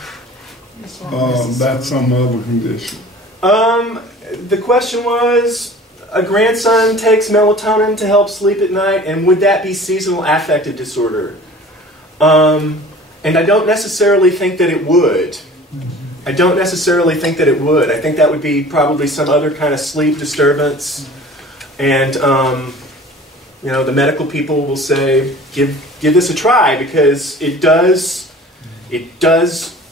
That's some other condition. The question was, a grandson takes melatonin to help sleep at night, and would that be seasonal affective disorder? And I don't necessarily think that it would. I don't necessarily think that it would. I think that would be probably some other kind of sleep disturbance. And, the medical people will say, give this a try, because it does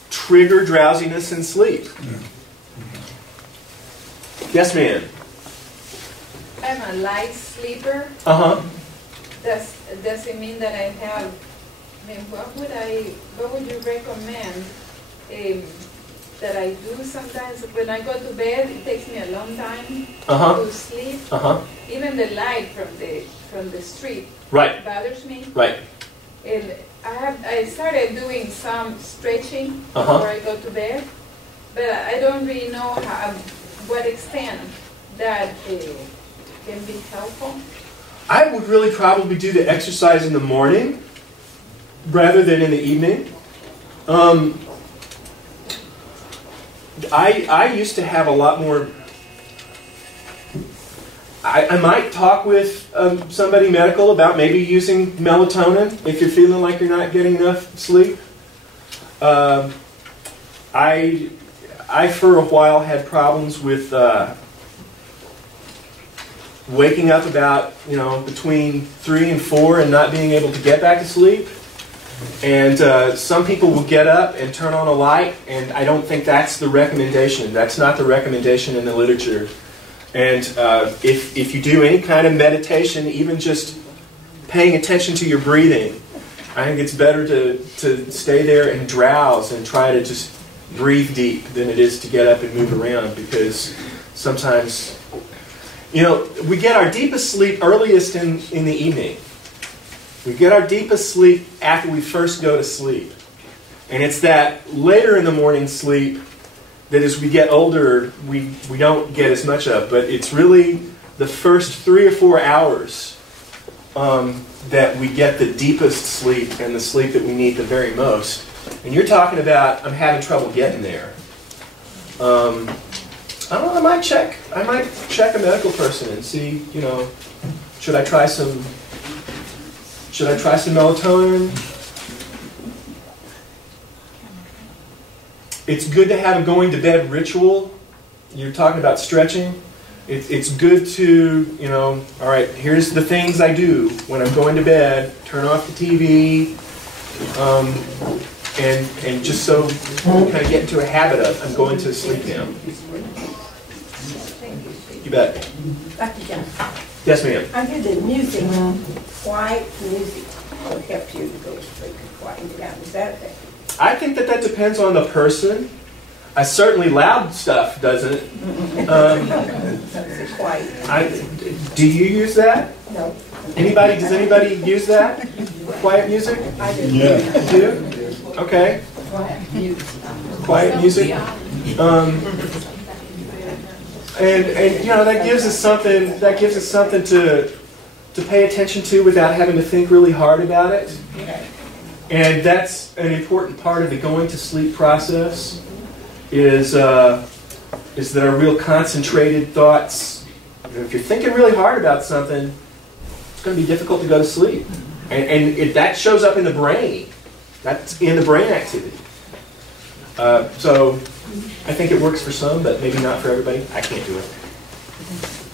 trigger drowsiness in sleep. Yes, ma'am. I'm a light sleeper. Uh-huh. Does it mean that I have... what would you recommend that I do sometimes? When I go to bed, it takes me a long time to sleep. Even the light from the street bothers me. Right. And I started doing some stretching before I go to bed, but I don't really know what extent that can be helpful. I would really probably do the exercise in the morning rather than in the evening. I used to have a lot more... I might talk with somebody medical about maybe using melatonin if you're feeling like you're not getting enough sleep. I for a while had problems with waking up about between 3 and 4 and not being able to get back to sleep. And some people will get up and turn on a light, and I don't think that's the recommendation. That's not the recommendation in the literature. And if you do any kind of meditation, even just paying attention to your breathing, I think it's better to stay there and drowse and try to just breathe deep than it is to get up and move around, because sometimes, we get our deepest sleep earliest in the evening. We get our deepest sleep after we first go to sleep. And it's that later in the morning sleep that as we get older, we don't get as much of. But it's really the first 3 or 4 hours that we get the deepest sleep and the sleep that we need the very most. And you're talking about, I'm having trouble getting there. I don't know, I might check a medical person and see, you know, should I try some melatonin? It's good to have a going to bed ritual. You're talking about stretching. It's good to, you know, all right, here's the things I do when I'm going to bed. Turn off the TV, and just so kind of get into a habit of, I'm going to sleep now. You bet. Dr. Johnson. Yes, ma'am. I hear the music, quiet music will help you to go to sleep and quieten down. Is that effective? I think that depends on the person. Certainly loud stuff doesn't. Do you use that? No. Does anybody use that? Quiet music? I do. Yeah. You do? Okay. Quiet music. And you know, that gives us something to pay attention to without having to think really hard about it. And that's an important part of the going to sleep process. Is that our real concentrated thoughts. If you're thinking really hard about something, it's going to be difficult to go to sleep. And that shows up in the brain. That's in the brain activity. So I think it works for some, but maybe not for everybody. I can't do it.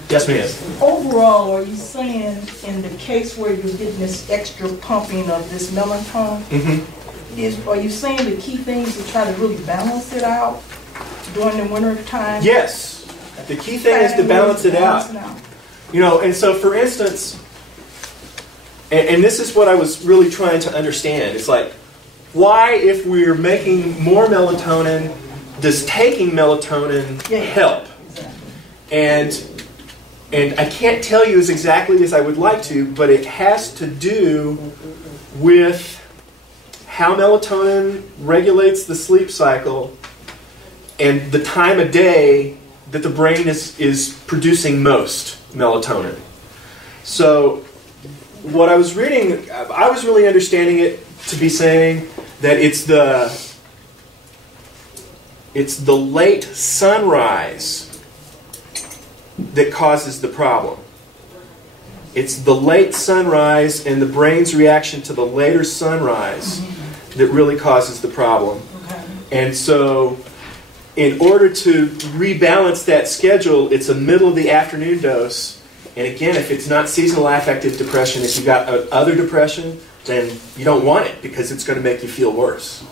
Yes, ma'am. Overall, are you saying in the case where you're getting this extra pumping of this melatonin, are you saying the key things to try to really balance it out during the winter time? Yes. The key thing is to balance it out. You know, and so for instance, and this is what I was really trying to understand. It's like, why, if we're making more melatonin, does taking melatonin help? And I can't tell you as exactly as I would like to, but it has to do with how melatonin regulates the sleep cycle and the time of day that the brain is producing most melatonin. So what I was reading, I was really understanding it to be saying that it's the late sunrise that causes the problem. It's the late sunrise and the brain's reaction to the later sunrise that really causes the problem. And so in order to rebalance that schedule, it's a middle of the afternoon dose. And again, if it's not seasonal affective depression, if you've got other depression, then you don't want it because it's going to make you feel worse.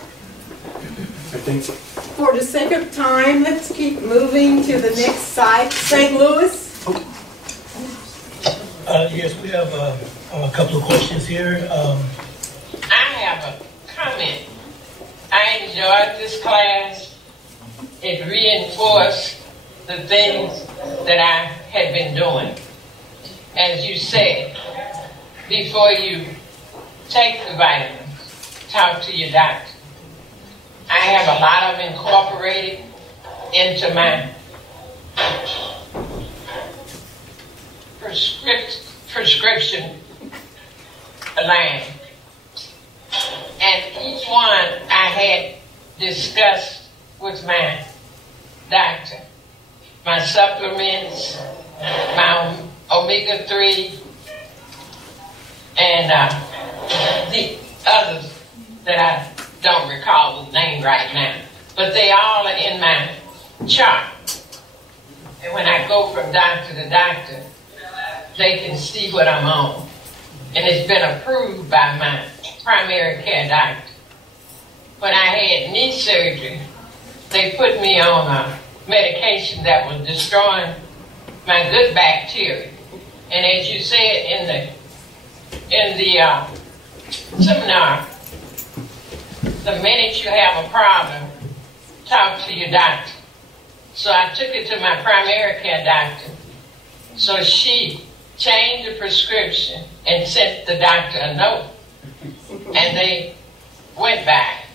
I think so. For the sake of time, let's keep moving to the next site, St. Louis. Yes, we have a couple of questions here. I have a comment. I enjoyed this class. It reinforced the things that I had been doing. As you said, before you take the vitamins, talk to your doctor. I have a lot of them incorporated into my prescription line. And each one I had discussed with my doctor. My supplements, my omega-3, and the others that I don't recall the name right now. But they all are in my chart. And when I go from doctor to doctor, they can see what I'm on. And it's been approved by my primary care doctor. When I had knee surgery, they put me on a medication that was destroying my good bacteria. And as you said in the seminar, the minute you have a problem, talk to your doctor. So I took it to my primary care doctor. So she changed the prescription and sent the doctor a note. And they went back.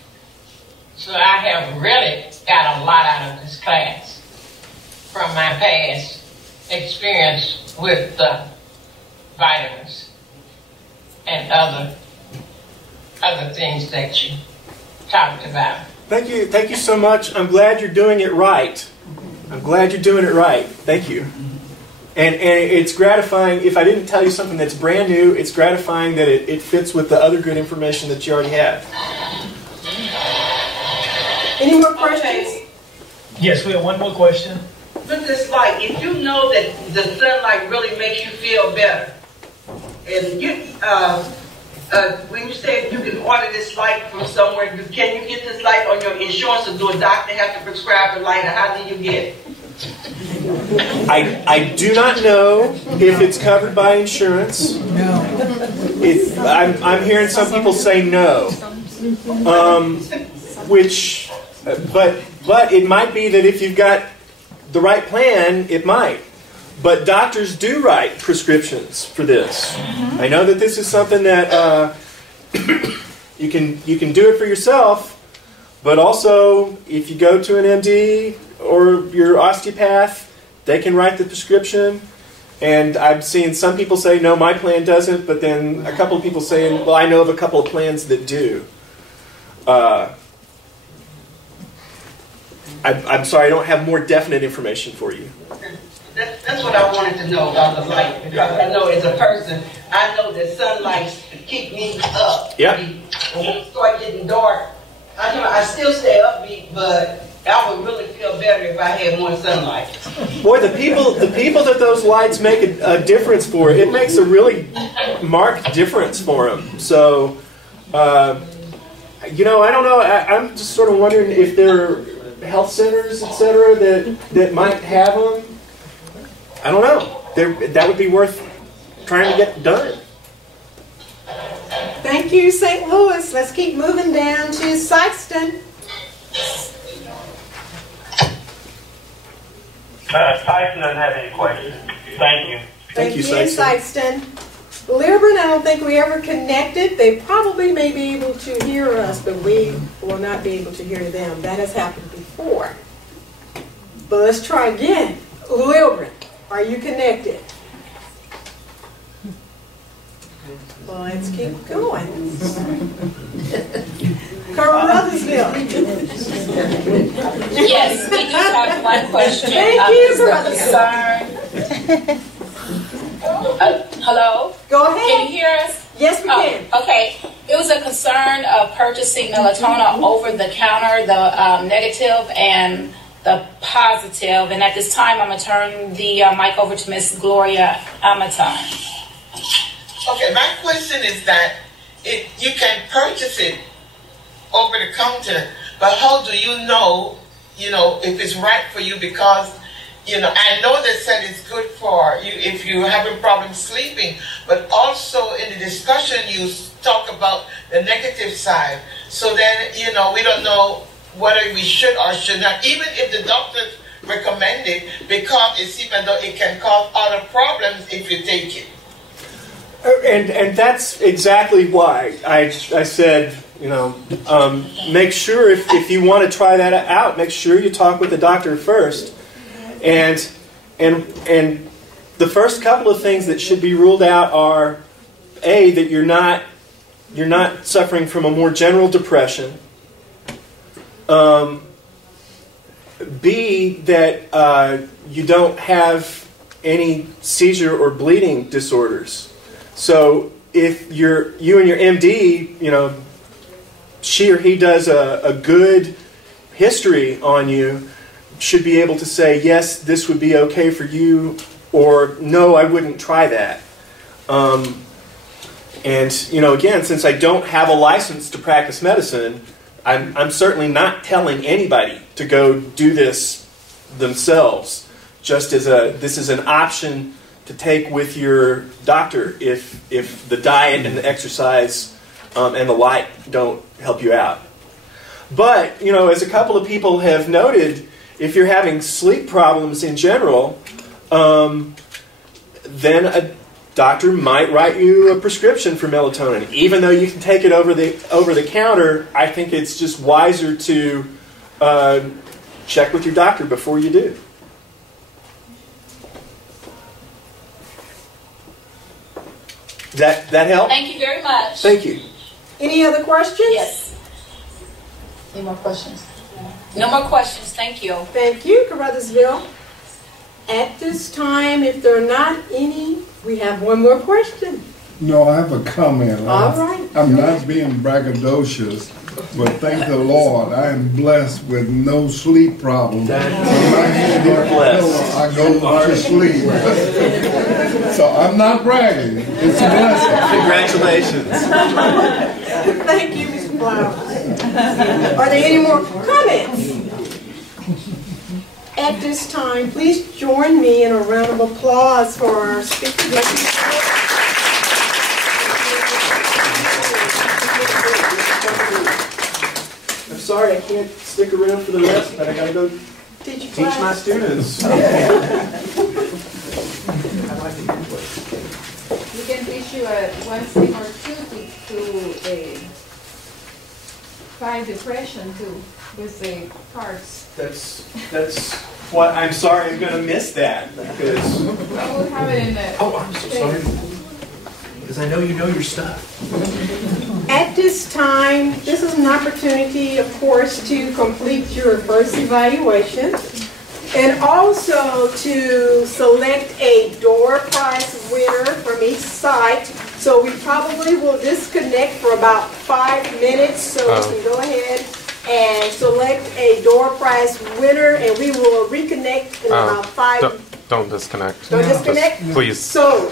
So I have really got a lot out of this class from my past experience with the vitamins. and other things that you talked about. Thank you so much. I'm glad you're doing it right. I'm glad you're doing it right. Thank you. And it's gratifying. If I didn't tell you something that's brand new, it's gratifying that it fits with the other good information that you already have. Any more questions? Okay. Yes, we have one more question. With this light, if you know that the sunlight really makes you feel better, and you, when you say you can order this light from somewhere, can you get this light on your insurance, or do a doctor have to prescribe the light, or how do you get it? I do not know if it's covered by insurance. No. I'm hearing some people say no. But it might be that if you've got the right plan, it might. But doctors do write prescriptions for this. I know that this is something that you can do it for yourself, but also if you go to an MD or your osteopath, they can write the prescription. And I've seen some people say, no, my plan doesn't, but then a couple of people saying, well, I know of a couple of plans that do. I'm sorry, I don't have more definite information for you. That's what I wanted to know about the light, because I know as a person, I know that sunlight keep me up. Yep. When it start getting dark, I still stay upbeat, but I would really feel better if I had more sunlight. Boy, the people that those lights make a difference for, it makes a really marked difference for them. So, I don't know. I'm just sort of wondering if there are health centers, etc., that might have them. I don't know. That would be worth trying to get done. Thank you, St. Louis. Let's keep moving down to Sykeston. Tyson doesn't have any questions. Thank you. Thank you, Sykeston. Lirbon, I don't think we ever connected. They probably may be able to hear us, but we will not be able to hear them. That has happened before. But let's try again. Lirbon, are you connected? Well, let's keep going. Carruthersville. Yes, we do have one question. Thank you, concern. Hello? Go ahead. Can you hear us? Yes, we can. Okay. It was a concern of purchasing melatonin over the counter, the negative and the positive. And at this time, I'm going to turn the mic over to Miss Gloria Amaton. Okay, my question is that you can purchase it over the counter, but how do you know, if it's right for you? Because, I know they said it's good for you if you're having problems sleeping, but also in the discussion you talk about the negative side. So then, we don't know whether we should or should not, even if the doctors recommend it, because it seems as though it can cause other problems if you take it. And that's exactly why I said, make sure if you want to try that out, make sure you talk with the doctor first. And the first couple of things that should be ruled out are A, that you're not suffering from a more general depression. B, that you don't have any seizure or bleeding disorders. So if you and your MD, she or he does a good history on you, should be able to say, yes, this would be okay for you, or no, I wouldn't try that. And, again, since I don't have a license to practice medicine, I'm certainly not telling anybody to go do this themselves, just as this is an option to take with your doctor if the diet and the exercise and the light don't help you out. But, as a couple of people have noted, if you're having sleep problems in general, then a doctor might write you a prescription for melatonin. Even though you can take it over the counter, I think it's just wiser to check with your doctor before you do. That help? Thank you very much. Thank you. Any other questions? Yes. Any more questions? No more questions. Thank you. Thank you, Carruthersville. At this time, if there are not any, we have one more question. No, I have a comment. All right. I'm not being braggadocious, but thank the Lord, I am blessed with no sleep problems. When I hit the pillow, I go to sleep. So I'm not bragging. It's a blessing. Congratulations. Thank you, Mr. Flowers. Are there any more comments? At this time, please join me in a round of applause for our speaker. I'm sorry I can't stick around for the rest, but I gotta go teach my students. We can teach you one thing or two to fight depression too with the cards. That's what I'm sorry I'm gonna miss that because. We'll have it in the. Oh, I'm so sorry. Because I know you know your stuff. At this time, this is an opportunity, of course, to complete your first evaluation and also to select a door prize winner from each site. So we probably will disconnect for about 5 minutes so we can go ahead and select a door prize winner, and we will reconnect in about 5 minutes. Don't disconnect. Don't disconnect? Just, please. So,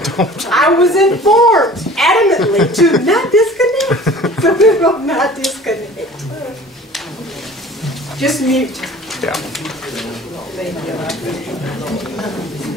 I was informed adamantly to not disconnect. So we will not disconnect. Just mute. Yeah. Thank you.